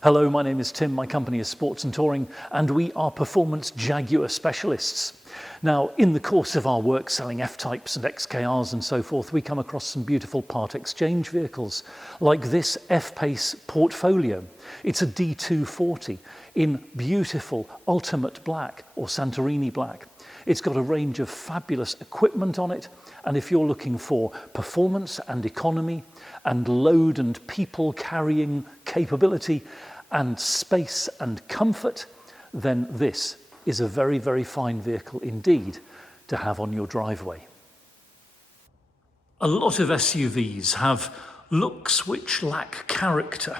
Hello, my name is Tim, my company is Sports and Touring, and we are performance Jaguar specialists. Now, in the course of our work selling F-Types and XKRs and so forth, we come across some beautiful part exchange vehicles, like this F-Pace Portfolio. It's a D240 in beautiful ultimate black or Santorini black. It's got a range of fabulous equipment on it, and if you're looking for performance and economy and load and people carrying capability and space and comfort, then this is a very, very fine vehicle indeed to have on your driveway. A lot of SUVs have looks which lack character,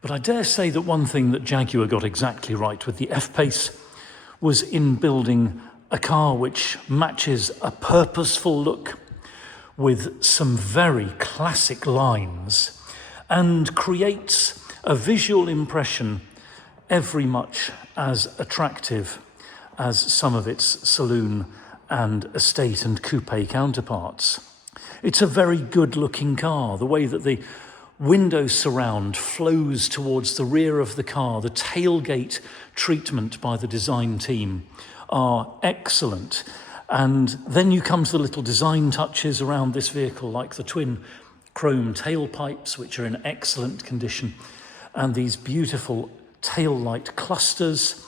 but I dare say that one thing that Jaguar got exactly right with the F-Pace was in building a car which matches a purposeful look with some very classic lines and creates a visual impression every much as attractive as some of its saloon and estate and coupe counterparts. It's a very good looking car. The way that the window surround flows towards the rear of the car, the tailgate treatment by the design team are excellent. And then you come to the little design touches around this vehicle, like the twin chrome tailpipes, which are in excellent condition, and these beautiful tail light clusters,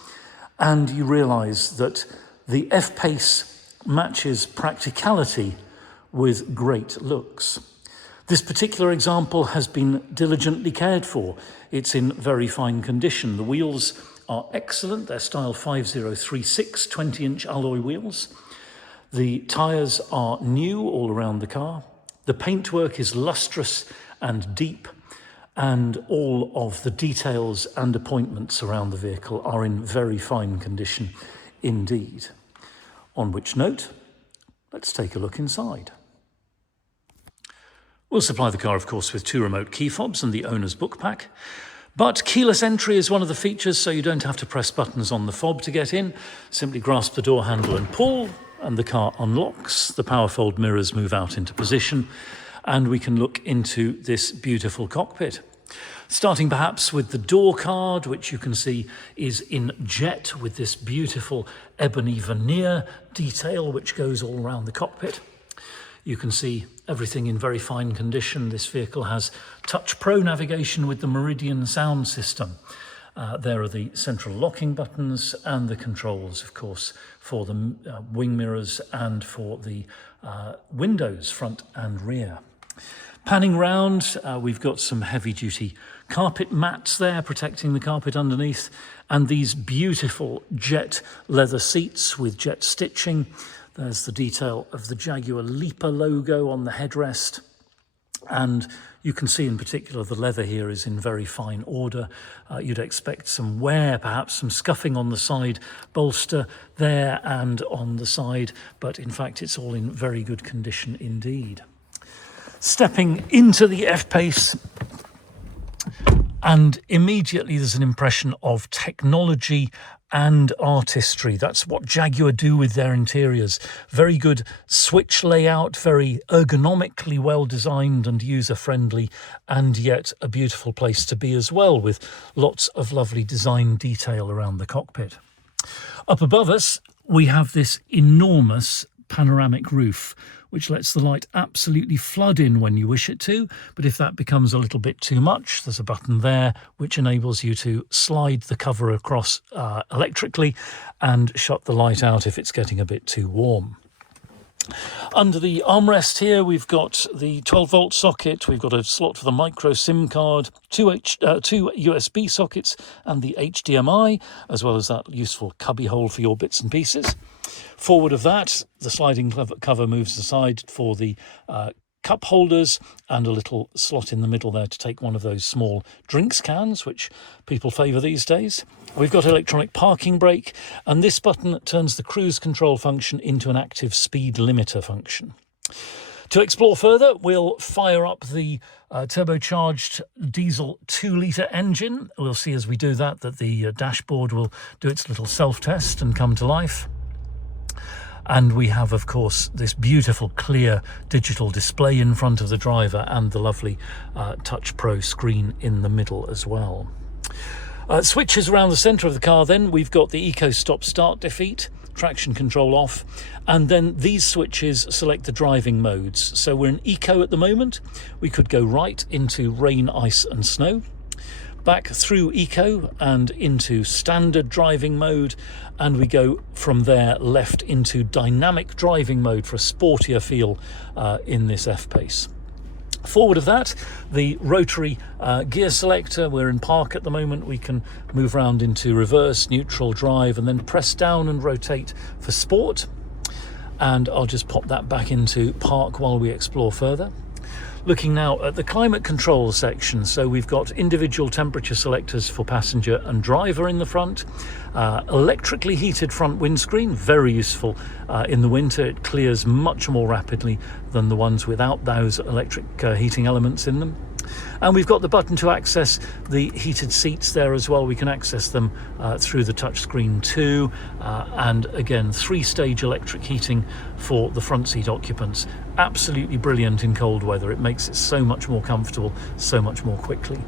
and you realise that the F-Pace matches practicality with great looks. This particular example has been diligently cared for. It's in very fine condition. The wheels are excellent. They're style 5036 20-inch alloy wheels. The tyres are new all around the car. The paintwork is lustrous and deep, and all of the details and appointments around the vehicle are in very fine condition indeed. On which note, let's take a look inside. We'll supply the car, of course, with 2 remote key fobs and the owner's book pack. But keyless entry is one of the features, so you don't have to press buttons on the fob to get in. Simply grasp the door handle and pull, and the car unlocks. The power fold mirrors move out into position, and we can look into this beautiful cockpit. Starting perhaps with the door card, which you can see is in jet with this beautiful ebony veneer detail which goes all around the cockpit. You can see everything in very fine condition. This vehicle has Touch Pro navigation with the Meridian sound system. There are the central locking buttons and the controls, of course, for the wing mirrors and for the windows, front and rear. Panning round, we've got some heavy-duty carpet mats there protecting the carpet underneath, and these beautiful jet leather seats with jet stitching. There's the detail of the Jaguar Leaper logo on the headrest, and you can see in particular the leather here is in very fine order. You'd expect some wear, perhaps some scuffing on the side bolster there and on the side, but in fact it's all in very good condition indeed. Stepping into the F-Pace, and immediately there's an impression of technology and artistry. That's what Jaguar do with their interiors. Very good switch layout, very ergonomically well designed and user friendly, and yet a beautiful place to be as well, with lots of lovely design detail around the cockpit. Up above us, we have this enormous panoramic roof, which lets the light absolutely flood in when you wish it to, but if that becomes a little bit too much, there's a button there which enables you to slide the cover across electrically and shut the light out if it's getting a bit too warm. Under the armrest here, we've got the 12-volt socket, we've got a slot for the micro SIM card, two USB sockets and the HDMI, as well as that useful cubby hole for your bits and pieces. Forward of that, the sliding cover moves aside for the cup holders and a little slot in the middle there to take one of those small drinks cans, which people favour these days. We've got electronic parking brake, and this button turns the cruise control function into an active speed limiter function. To explore further, we'll fire up the turbocharged diesel 2-litre engine. We'll see as we do that the dashboard will do its little self-test and come to life. And we have, of course, this beautiful clear digital display in front of the driver and the lovely Touch Pro screen in the middle as well. Switches around the centre of the car then, we've got the Eco Stop Start Defeat, traction control off, and then these switches select the driving modes. So we're in Eco at the moment. We could go right into rain, ice and snow, back through Eco and into standard driving mode, and we go from there left into dynamic driving mode for a sportier feel in this F-Pace. Forward of that, the rotary gear selector. We're in park at the moment. We can move around into reverse, neutral, drive, and then press down and rotate for sport. And I'll just pop that back into park while we explore further. Looking now at the climate control section, so we've got individual temperature selectors for passenger and driver in the front, electrically heated front windscreen, very useful in the winter. It clears much more rapidly than the ones without those electric heating elements in them. And we've got the button to access the heated seats there as well. We can access them through the touchscreen too. And again, 3-stage electric heating for the front seat occupants. Absolutely brilliant in cold weather. It makes it so much more comfortable, so much more quickly.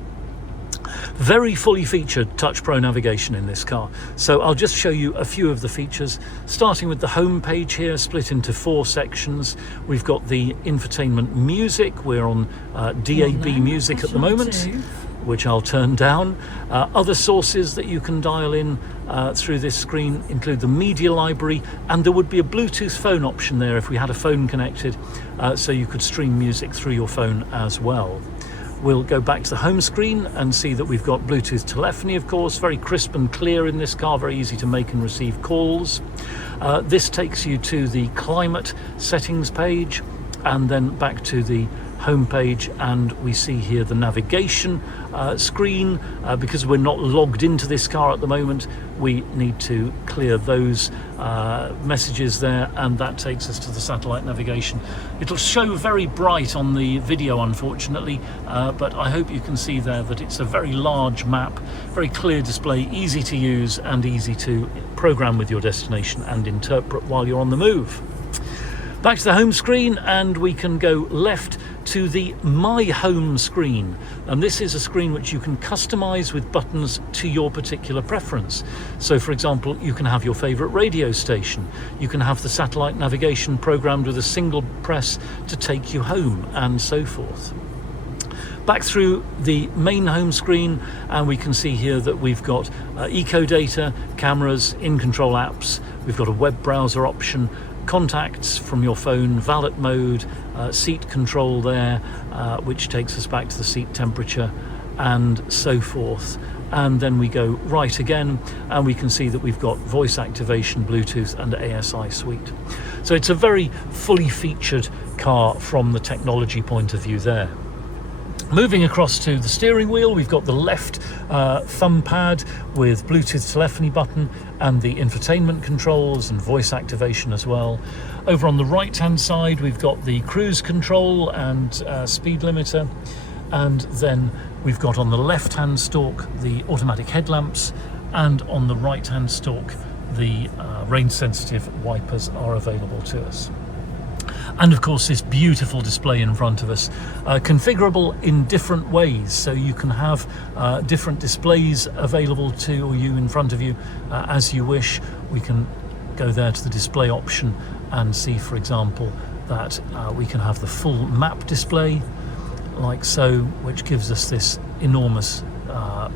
Very fully featured Touch Pro navigation in this car. So I'll just show you a few of the features, starting with the home page here, split into 4 sections. We've got the infotainment music. We're on DAB music at the moment, which I'll turn down. Other sources that you can dial in through this screen include the media library, and there would be a Bluetooth phone option there if we had a phone connected, so you could stream music through your phone as well. We'll go back to the home screen and see that we've got Bluetooth telephony, of course, very crisp and clear in this car, very easy to make and receive calls. This takes you to the climate settings page and then back to the home page, and we see here the navigation screen. Because we're not logged into this car at the moment, we need to clear those messages there, and that takes us to the satellite navigation. It'll show very bright on the video, unfortunately, but I hope you can see there that it's a very large map, very clear display, easy to use and easy to program with your destination and interpret while you're on the move. Back to the home screen, and we can go left to the My Home screen, and this is a screen which you can customize with buttons to your particular preference. So for example, you can have your favorite radio station, you can have the satellite navigation programmed with a single press to take you home, and so forth. Back through the main home screen, and we can see here that we've got eco data, cameras, in-control apps, we've got a web browser option, contacts from your phone, valet mode, seat control there, which takes us back to the seat temperature, and so forth. And then we go right again, and we can see that we've got voice activation, Bluetooth and ASI suite. So it's a very fully featured car from the technology point of view there. Moving across to the steering wheel, we've got the left thumb pad with Bluetooth telephony button and the infotainment controls and voice activation as well. Over on the right hand side, we've got the cruise control and speed limiter, and then we've got on the left hand stalk the automatic headlamps, and on the right hand stalk the rain sensitive wipers are available to us. And of course this beautiful display in front of us, configurable in different ways, so you can have different displays available to you in front of you as you wish. We can go there to the display option and see, for example, that we can have the full map display like so, which gives us this enormous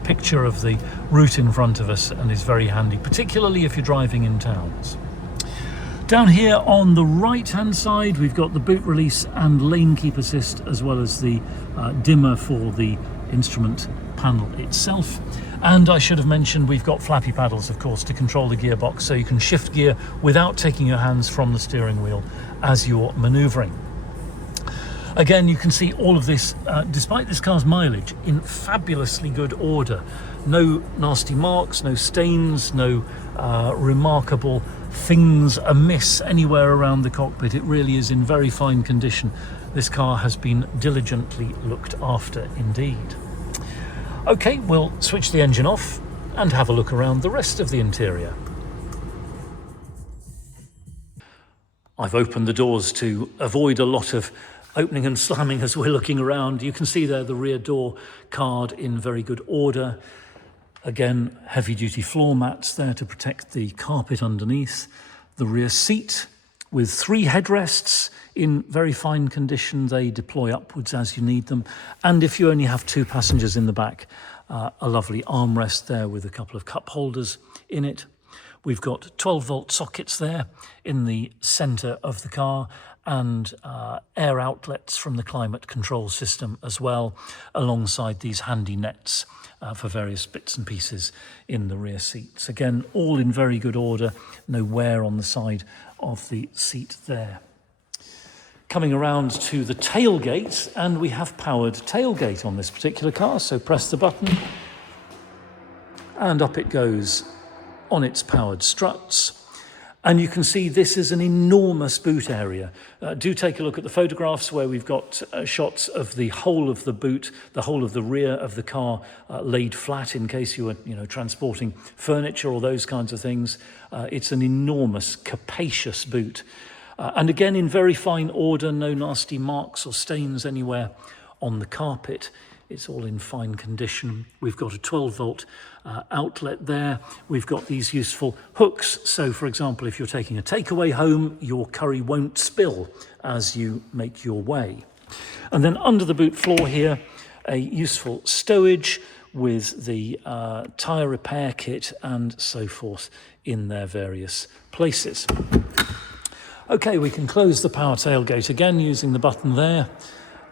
picture of the route in front of us, and is very handy, particularly if you're driving in towns. Down here on the right hand side, we've got the boot release and lane keep assist, as well as the dimmer for the instrument panel itself. And I should have mentioned we've got flappy paddles, of course, to control the gearbox, so you can shift gear without taking your hands from the steering wheel as you're manoeuvring. Again, you can see all of this, despite this car's mileage, in fabulously good order. No nasty marks, no stains, no remarkable things amiss anywhere around the cockpit. It really is in very fine condition. This car has been diligently looked after indeed. Okay, we'll switch the engine off and have a look around the rest of the interior. I've opened the doors to avoid a lot of opening and slamming as we're looking around. You can see there the rear door card in very good order. Again, heavy-duty floor mats there to protect the carpet underneath. The rear seat with 3 headrests in very fine condition. They deploy upwards as you need them. And if you only have 2 passengers in the back, a lovely armrest there with a couple of cup holders in it. We've got 12-volt sockets there in the centre of the car, and air outlets from the climate control system as well, alongside these handy nets for various bits and pieces in the rear seats. Again, all in very good order, no wear on the side of the seat there. Coming around to the tailgate, and we have powered tailgate on this particular car, so press the button and up it goes on its powered struts. And you can see this is an enormous boot area. Do take a look at the photographs where we've got shots of the whole of the boot, the whole of the rear of the car laid flat in case you were transporting furniture or those kinds of things. It's an enormous, capacious boot. And again, in very fine order, no nasty marks or stains anywhere on the carpet. It's all in fine condition. We've got a 12-volt outlet there. We've got these useful hooks. So, for example, if you're taking a takeaway home, your curry won't spill as you make your way. And then under the boot floor here, a useful stowage with the tyre repair kit and so forth in their various places. Okay, we can close the power tailgate again using the button there,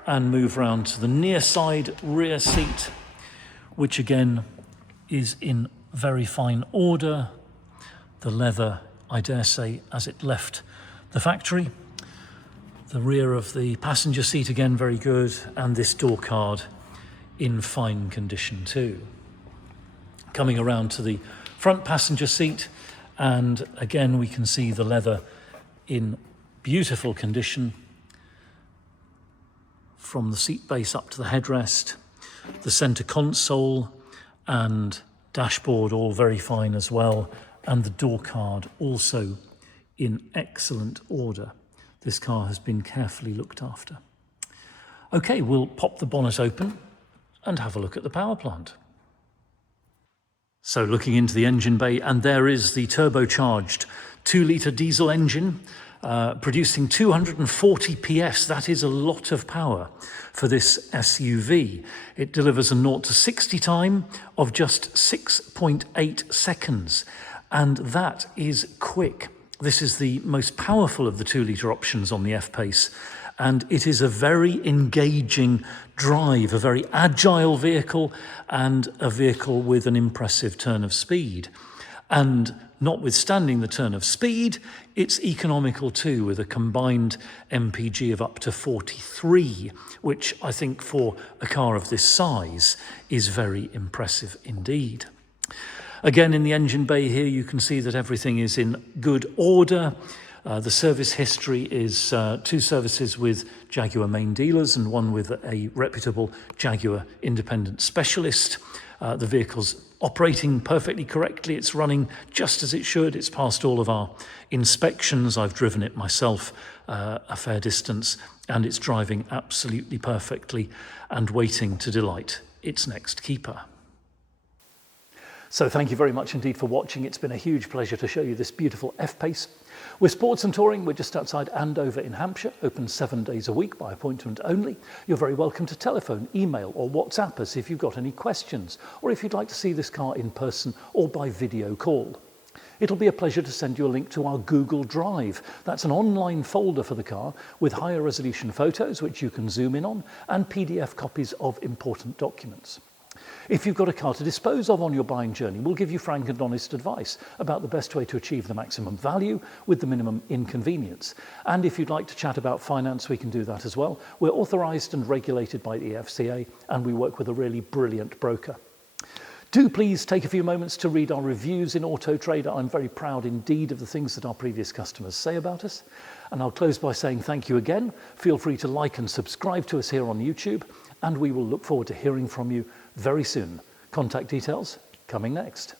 and move round to the near side rear seat, which again is in very fine order. The leather, I dare say, as it left the factory. The rear of the passenger seat again very good, and this door card in fine condition too. Coming around to the front passenger seat, and again we can see the leather in beautiful condition. From the seat base up to the headrest, the centre console and dashboard all very fine as well, and the door card also in excellent order. This car has been carefully looked after. Okay, we'll pop the bonnet open and have a look at the power plant. So looking into the engine bay, and there is the turbocharged 2-litre diesel engine, producing 240 PS. That is a lot of power for this SUV. It delivers a 0 to 60 time of just 6.8 seconds, and that is quick. This is the most powerful of the 2-litre options on the F-Pace, and it is a very engaging drive, a very agile vehicle, and a vehicle with an impressive turn of speed. And notwithstanding the turn of speed, it's economical too, with a combined MPG of up to 43, which I think for a car of this size is very impressive indeed. Again, in the engine bay here, you can see that everything is in good order. The service history is 2 services with Jaguar main dealers and 1 with a reputable Jaguar independent specialist. The vehicle's operating perfectly correctly. It's running just as it should. It's passed all of our inspections. I've driven it myself a fair distance, and it's driving absolutely perfectly and waiting to delight its next keeper. So thank you very much indeed for watching. It's been a huge pleasure to show you this beautiful F-Pace. With Sports and Touring, we're just outside Andover in Hampshire, open 7 days a week by appointment only. You're very welcome to telephone, email or WhatsApp us if you've got any questions, or if you'd like to see this car in person or by video call. It'll be a pleasure to send you a link to our Google Drive. That's an online folder for the car with higher resolution photos, which you can zoom in on, and PDF copies of important documents. If you've got a car to dispose of on your buying journey, we'll give you frank and honest advice about the best way to achieve the maximum value with the minimum inconvenience. And if you'd like to chat about finance, we can do that as well. We're authorised and regulated by the FCA, and we work with a really brilliant broker. Do please take a few moments to read our reviews in Auto Trader. I'm very proud indeed of the things that our previous customers say about us. And I'll close by saying thank you again. Feel free to like and subscribe to us here on YouTube, and we will look forward to hearing from you very soon. Contact details coming next.